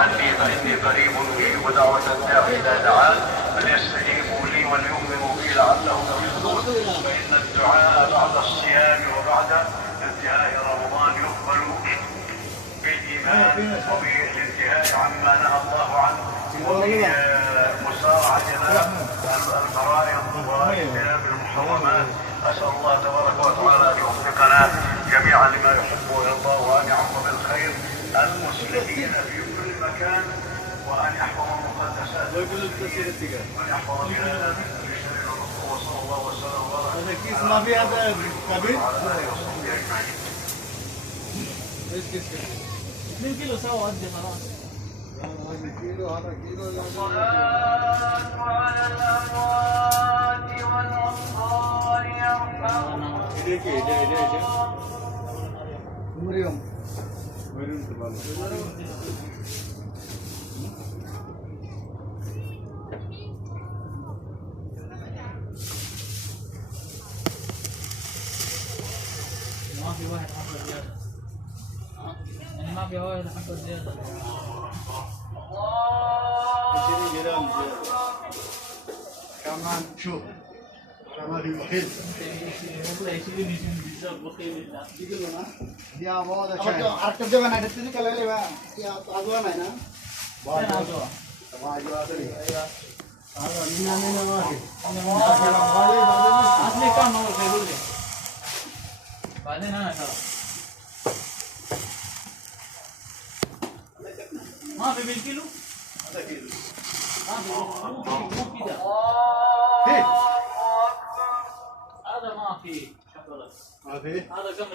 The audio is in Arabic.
عني فإني قريب أجيب دعوة الداع إذا دعان فليستجيبوا لي وليؤمنوا بي لعلهم يرشدون. فإن الدعاء بعد الصيام وبعد انتهاء رمضان يقبل بالإيمان وبالانتهاء عما نهى الله عنه وبمسارعتنا الفرائض واجتناب المحرمات. أسأل الله تبارك وتعالى أن يوفقنا جميعا لما يحب ويرضى وأن يعم بالخير المسلمين في كل مكان وأن يحفظ المقدسات وأن يحفظ بلادنا من كل شر ونصر. وصلى الله وسلم وبارك على آله وصحبه أجمعين. 2 كيلو سوا قد خلاص. الصلاة على الأموات والأطفال يرحمهم ما في واحد حصل زيادة. يعني ما في واحد حصل زيادة. كمان شوف كمان يخيل يا بابا ده আরেকটা দেবেন না এটা থেকে লাগলে বা আজওয়া নাই না আসলে কাম হবে বললে বাদে না খারাপ ما في بالكيلو هذا كيلو ما في مو كده هذا ما في شغله ما في هذا كم